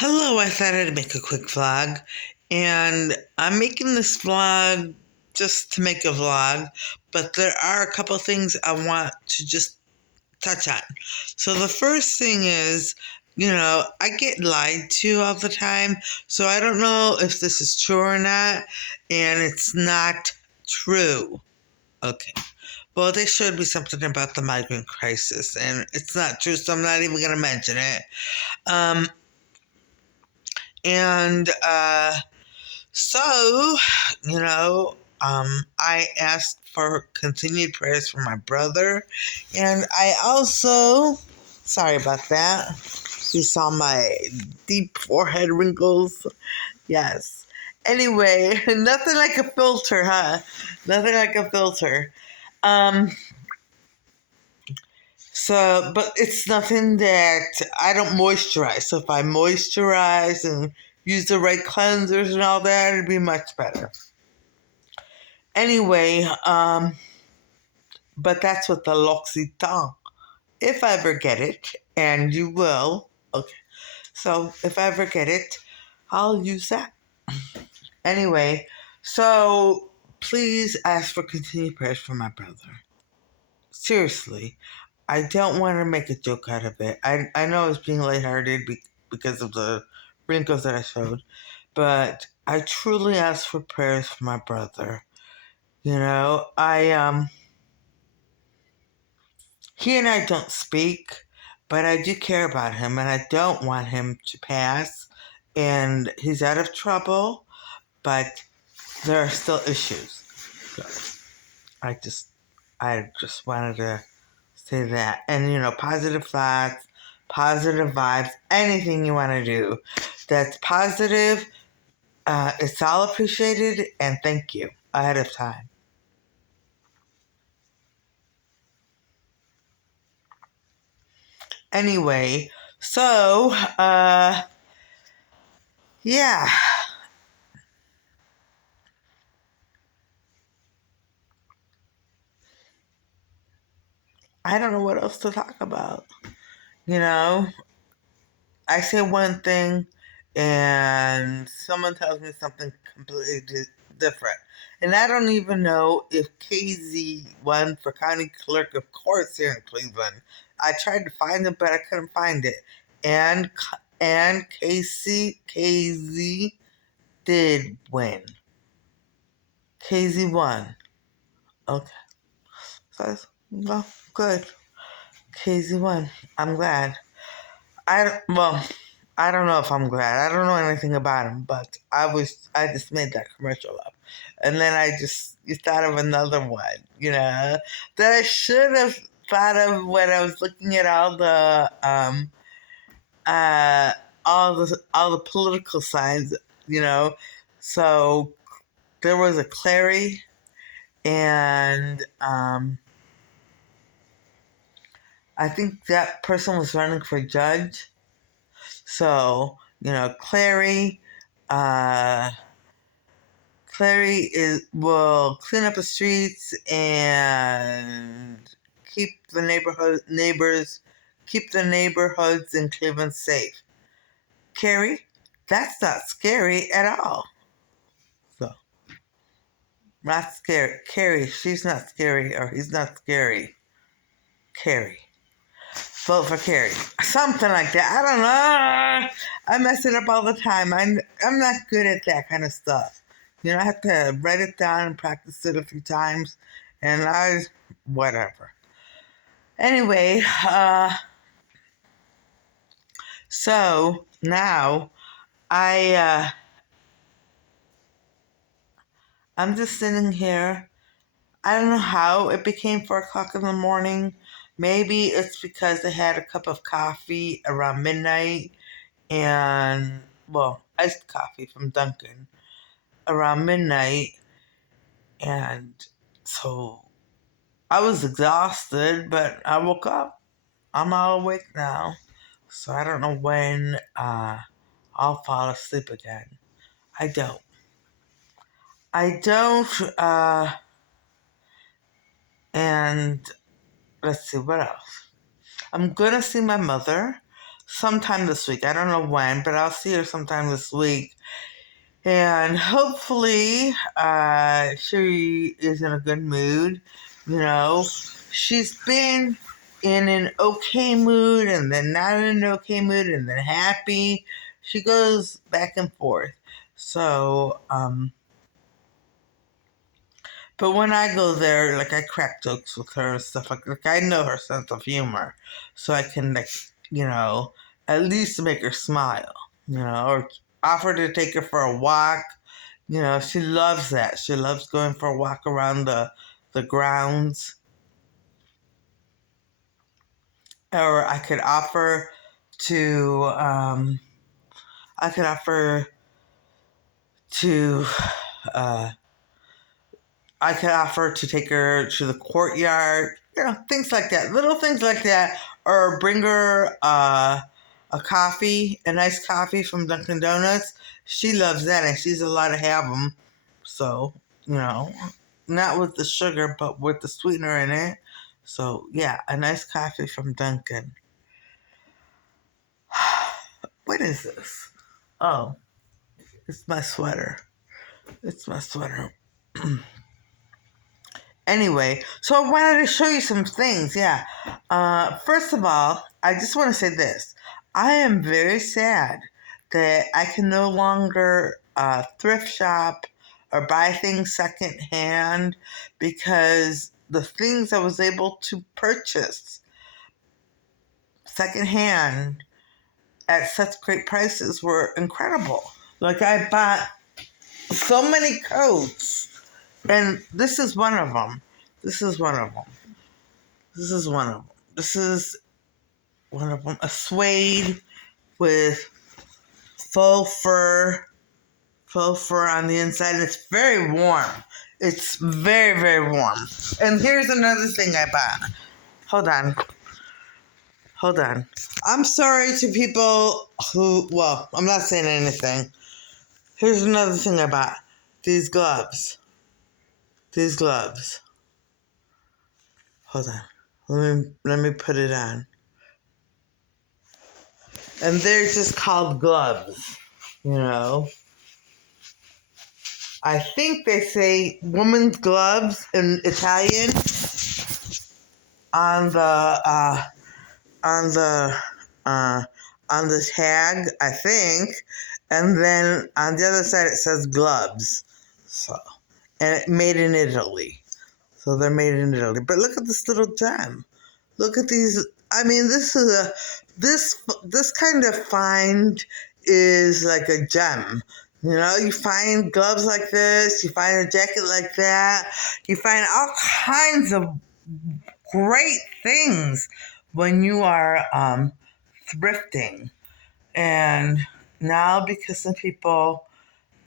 Hello, I thought I'd make a quick vlog, and I'm making this vlog just to make a vlog, but there are a couple things I want to just touch on. So the first thing is, I get lied to all the time, so I don't know if this is true or not, and it's not true. Okay. Well, they showed me something about the migrant crisis, and it's not true, so I'm not even going to mention it. Um, and So, I asked for continued prayers for my brother, and I also, sorry about that. You saw my deep forehead wrinkles. Yes. Anyway, nothing like a filter, huh? Nothing like a filter. Um, but it's nothing that I don't moisturize. So if I moisturize and use the right cleansers and all that, it'd be much better. Anyway, but that's with the L'Occitane. If I ever get it, and you will, okay. So if I ever get it, I'll use that. Anyway, so please ask for continued prayers for my brother. Seriously, I don't want to make a joke out of it. I know I was being lighthearted because of the wrinkles that I showed, but I truly ask for prayers for my brother. He and I don't speak, but I do care about him, and I don't want him to pass. And he's out of trouble, but there are still issues. So I just wanted to say that. And positive thoughts, positive vibes, anything you want to do that's positive, it's all appreciated. And thank you ahead of time. Anyway, so yeah. I don't know what else to talk about. You know, I say one thing and someone tells me something completely different. And I don't even know if KZ won for county clerk of courts here in Cleveland. I tried to find it, but I couldn't find it. And KZ did win. KZ won. Okay. So, well, good. KZ won. I'm glad. Well, I don't know if I'm glad. I don't know anything about him, but I just made that commercial up. And then you thought of another one, that I should have thought of when I was looking at uh, all the political signs, you know. So there was a Clary, and I think that person was running for judge. So, Clary, uh, will clean up the streets and keep the neighborhoods in Cleveland safe. Carrie, that's not scary at all. So, not scary. Carrie, she's not scary, or he's not scary. Carrie. Vote for Carrie. Something like that. I don't know. I mess it up all the time. I'm not good at that kind of stuff. I have to write it down and practice it a few times, and whatever. Anyway, so now I I'm just sitting here. I don't know how it became 4 o'clock in the morning. Maybe it's because I had a cup of coffee around midnight and, well, iced coffee from Dunkin' around midnight. And so I was exhausted, but I woke up. I'm all awake now. So I don't know when I'll fall asleep again. I don't. I don't. And let's see, what else? I'm going to see my mother. sometime this week. I don't know when, but I'll see her sometime this week. And hopefully, she is in a good mood. You know, she's been in an okay mood and then not in an okay mood and then happy. She goes back and forth. So, but when I go there, like I crack jokes with her and stuff like I know her sense of humor, so I can like at least make her smile, or offer to take her for a walk. She loves that. She loves going for a walk around the grounds. Or to I could offer to uh, I could offer to take her to the courtyard, things like that, little things like that, or bring her a coffee, a nice coffee from Dunkin' Donuts. She loves that, and she's allowed to have them. So, you know, not with the sugar, but with the sweetener in it. So, yeah, a nice coffee from Dunkin'. What is this? Oh, it's my sweater. It's my sweater. Anyway, so I wanted to show you some things. Yeah. First of all, I just want to say this. I am very sad that I can no longer thrift shop or buy things secondhand because the things I was able to purchase secondhand at such great prices were incredible. Like I bought so many coats, and this is one of them. This is one of them. This is one of them. This is one of them. A suede with faux fur on the inside, and it's very warm. It's very, very warm. And here's another thing I bought. Hold on. I'm sorry to people well, I'm not saying anything. Here's another thing I bought. These gloves. Hold on. Let me put it on. And they're just called gloves, I think they say women's gloves in Italian on on the uh, on the tag, I think, and then on the other side it says gloves. So, and it made in Italy. So they're made in Italy. But look at this little gem. Look at these. I mean, this kind of find is like a gem. You find gloves like this, you find a jacket like that, you find all kinds of great things when you are thrifting. And now, because some people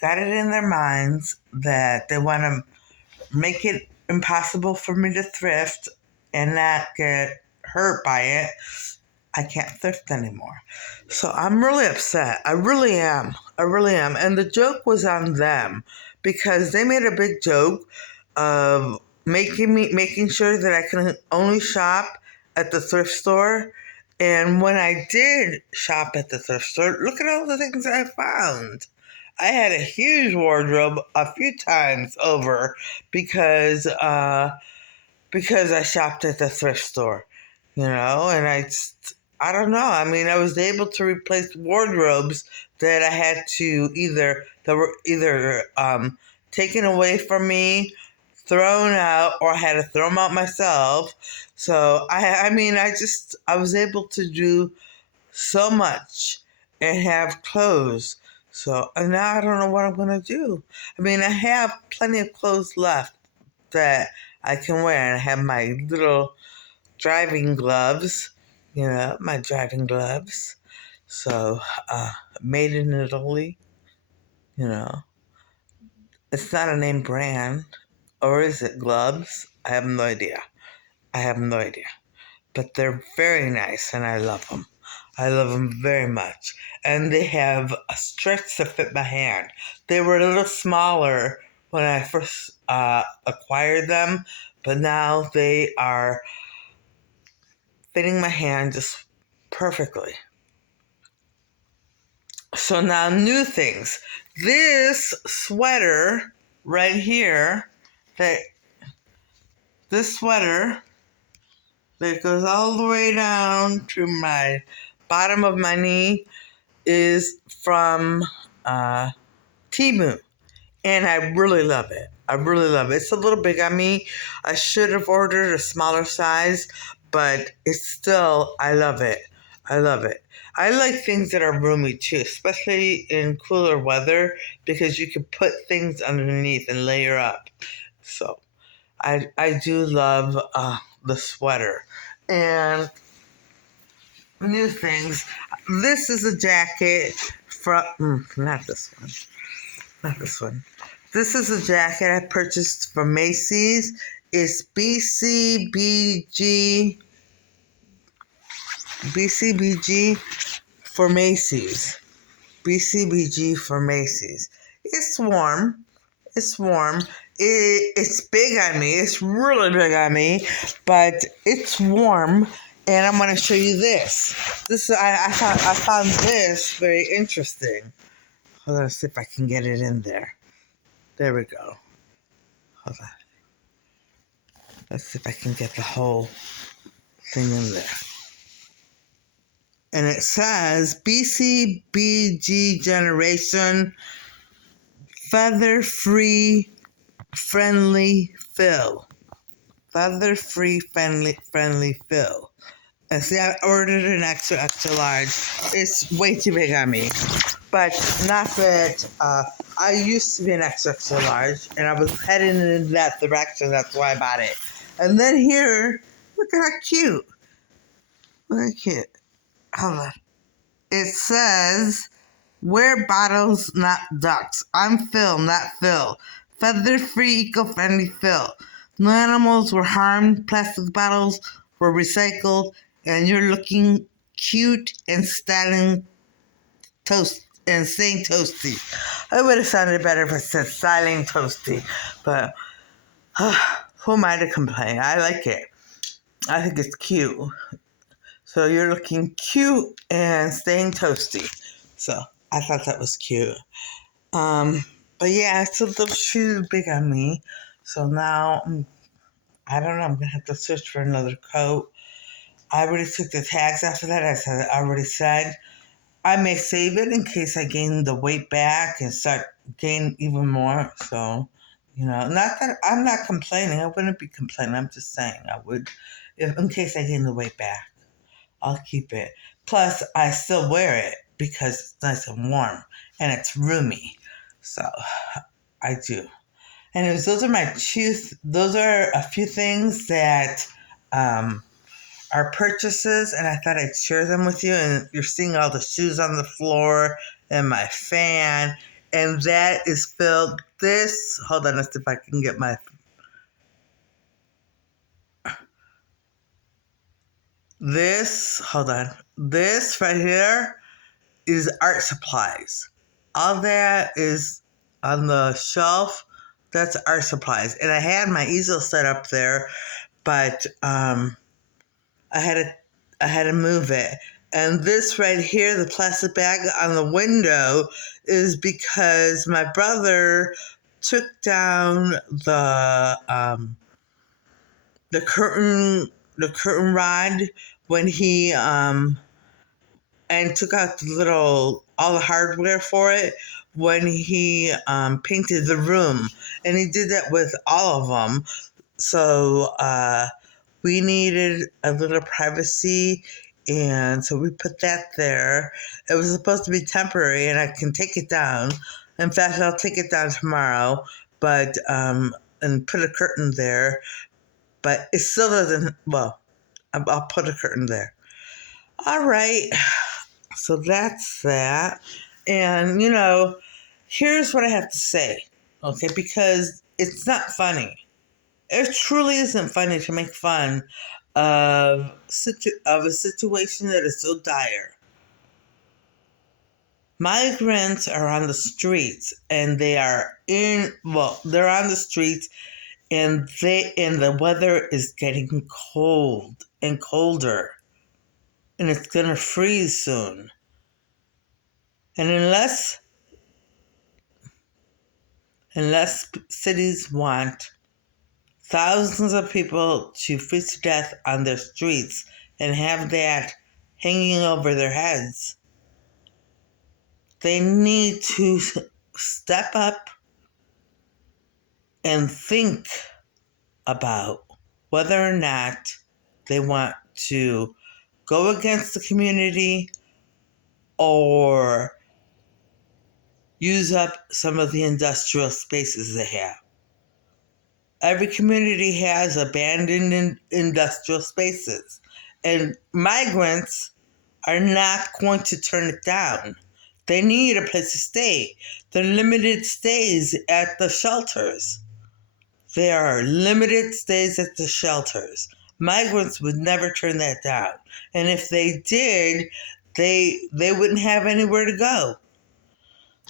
got it in their minds that they want to make it impossible for me to thrift and not get hurt by it, I can't thrift anymore. So I'm really upset. I really am. And the joke was on them because they made a big joke of making sure that I can only shop at the thrift store. And when I did shop at the thrift store, look at all the things I found. I had a huge wardrobe a few times over because I shopped at the thrift store, and I don't know. I mean, I was able to replace wardrobes that I had to that were either taken away from me, thrown out, or I had to throw them out myself. So I was able to do so much and have clothes. So now I don't know what I'm going to do. I mean, I have plenty of clothes left that I can wear. And I have my little driving gloves, my driving gloves. So, made in Italy, you know. It's not a name brand. Or is it gloves? I have no idea. But they're very nice and I love them. I love them very much. And they have a stretch to fit my hand. They were a little smaller when I first acquired them, but now they are fitting my hand just perfectly. So now new things. This sweater right here, that this sweater that goes all the way down to my bottom of my knee is from Timu. And I really love it. I really love it. It's a little big on me. I should have ordered a smaller size, but it's still, I love it. I love it. I like things that are roomy too, especially in cooler weather, because you can put things underneath and layer up. So I do love the sweater. And new things. This is a jacket from, not this one. Not this one. This is a jacket I purchased from Macy's. It's BCBG for Macy's. BCBG for Macy's. It's warm. It's warm. It's big on me. It's really big on me, but it's warm. And I'm going to show you this. I found this very interesting. Hold on, let's see if I can get it in there. There we go. Hold on. Let's see if I can get the whole thing in there. And it says BCBG Generation Feather Free Friendly Fill. Feather Free Friendly Fill. And see, I ordered an extra large. It's way too big on me. But not that I used to be an extra large, and I was heading in that direction. That's why I bought it. And then here, look at how cute. Look how cute. Hold on. It says, wear bottles, not ducks. I'm Phil, not Phil. Feather-free, eco-friendly Phil. No animals were harmed. Plastic bottles were recycled, and you're looking cute and styling toast and saying toasty. It would have sounded better if it said styling toasty, but who am I to complain? I like it. I think it's cute. So you're looking cute and staying toasty. So I thought that was cute. But yeah, it's a little too big on me. So now, I don't know, I'm going to have to search for another coat. I already took the tags after that. I already said. I may save it in case I gain the weight back and start gaining even more. So, not that I'm not complaining. I wouldn't be complaining. I'm just saying I would, in case I gain the weight back. I'll keep it. Plus, I still wear it because it's nice and warm and it's roomy. So, I do. Anyways, those are a few things that are purchases, and I thought I'd share them with you. And you're seeing all the shoes on the floor and my fan, and that is filled. Hold on, let's see if I can get hold on. This right here is art supplies. All that is on the shelf. That's art supplies. And I had my easel set up there, but I had to move it. And this right here, the plastic bag on the window, is because my brother took down the curtain rod when he and took out all the hardware for it when he painted the room, and he did that with all of them. So we needed a little privacy, and so we put that there. It was supposed to be temporary, and I can take it down. In fact, I'll take it down tomorrow, but and put a curtain there. But it still doesn't. Well, I'll put a curtain there. All right. So that's that. And here's what I have to say. Okay, because it's not funny. It truly isn't funny to make fun of a situation that is so dire. Migrants are on the streets, and they're on the streets, and the weather is getting cold and colder, and it's gonna freeze soon. And unless cities want thousands of people to freeze to death on their streets and have that hanging over their heads, they need to step up and think about whether or not they want to go against the community or use up some of the industrial spaces they have. Every community has abandoned industrial spaces, and migrants are not going to turn it down. They need a place to stay. The limited stays at the shelters. There are limited stays at the shelters. Migrants would never turn that down. And if they did, they wouldn't have anywhere to go.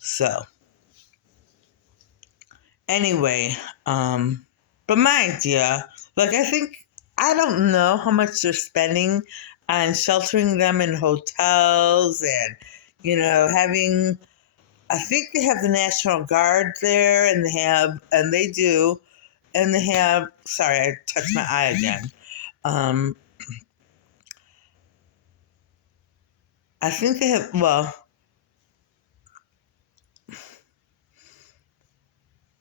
So, anyway, but my idea, like I don't know how much they're spending on sheltering them in hotels and, having, I think they have the National Guard there and they do, and they have, sorry, I touched my eye again. Um, I think they have, well,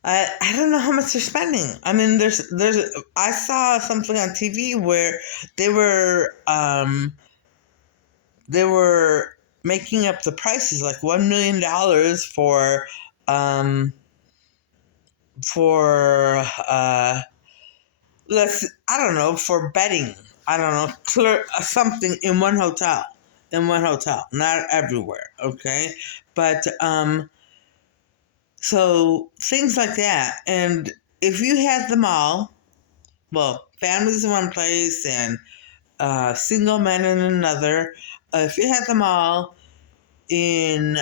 I don't know how much they're spending. I mean, I saw something on TV where they were, they were making up the prices, like $1 million um, for, I don't know, for bedding. I don't know, something in one hotel, not everywhere. Okay. But, so things like that. And if you had them all, well, families in one place and single men in another, if you had them all in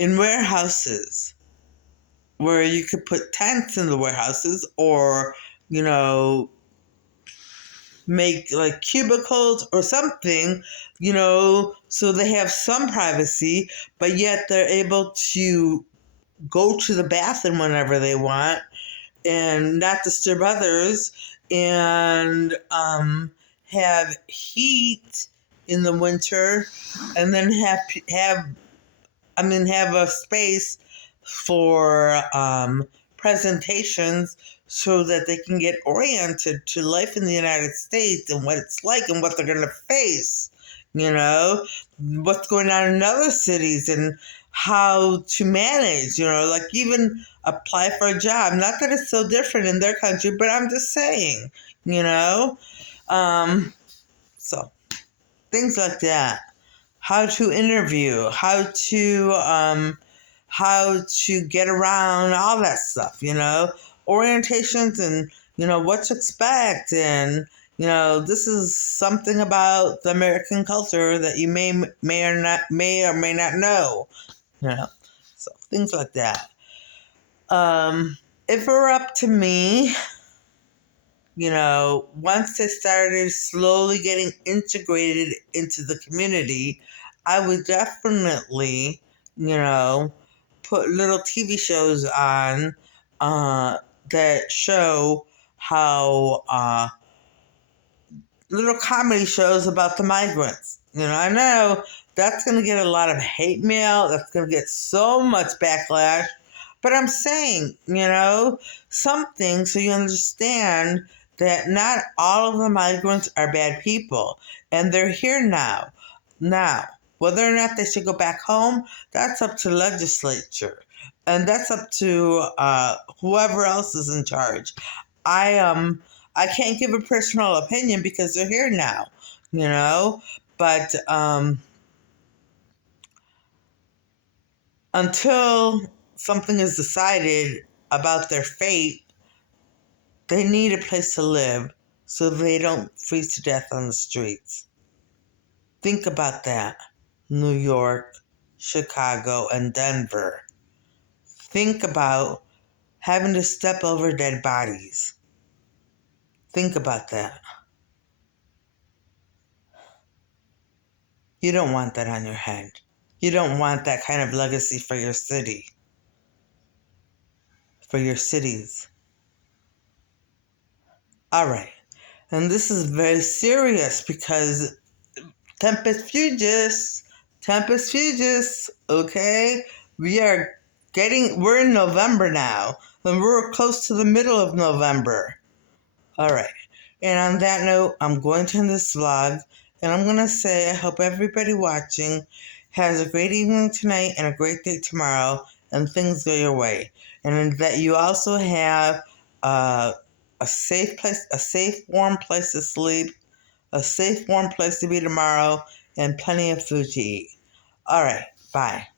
warehouses where you could put tents in the warehouses or, you know, make like cubicles or something, so they have some privacy, but yet they're able to go to the bathroom whenever they want and not disturb others and have heat in the winter and then have a space for presentations so that they can get oriented to life in the United States and what it's like and what they're going to face, what's going on in other cities and how to manage, like even apply for a job. Not that it's so different in their country, but I'm just saying, you know. So things like that. How to interview, how to get around, all that stuff, orientations and, what to expect. And, this is something about the American culture that you may or may not know, so things like that. If it were up to me, once they started slowly getting integrated into the community, I would definitely, put little TV shows on that show how little comedy shows about the migrants. I know that's going to get a lot of hate mail. That's going to get so much backlash. But I'm saying, something so you understand that not all of the migrants are bad people. And they're here now. Now, whether or not they should go back home, that's up to legislature. And that's up to whoever else is in charge. I can't give a personal opinion because they're here now, but until something is decided about their fate, they need a place to live so they don't freeze to death on the streets. Think about that. New York, Chicago, and Denver. Think about having to step over dead bodies. Think about that. You don't want that on your head. You don't want that kind of legacy for your city, for your cities. All right. And this is very serious because Tempest Fugis, okay? We're in November now, and we're close to the middle of November. All right. And on that note, I'm going to end this vlog, and I'm going to say I hope everybody watching has a great evening tonight and a great day tomorrow, and things go your way. And that you also have a safe place, a safe, warm place to sleep, a safe, warm place to be tomorrow, and plenty of food to eat. All right. Bye.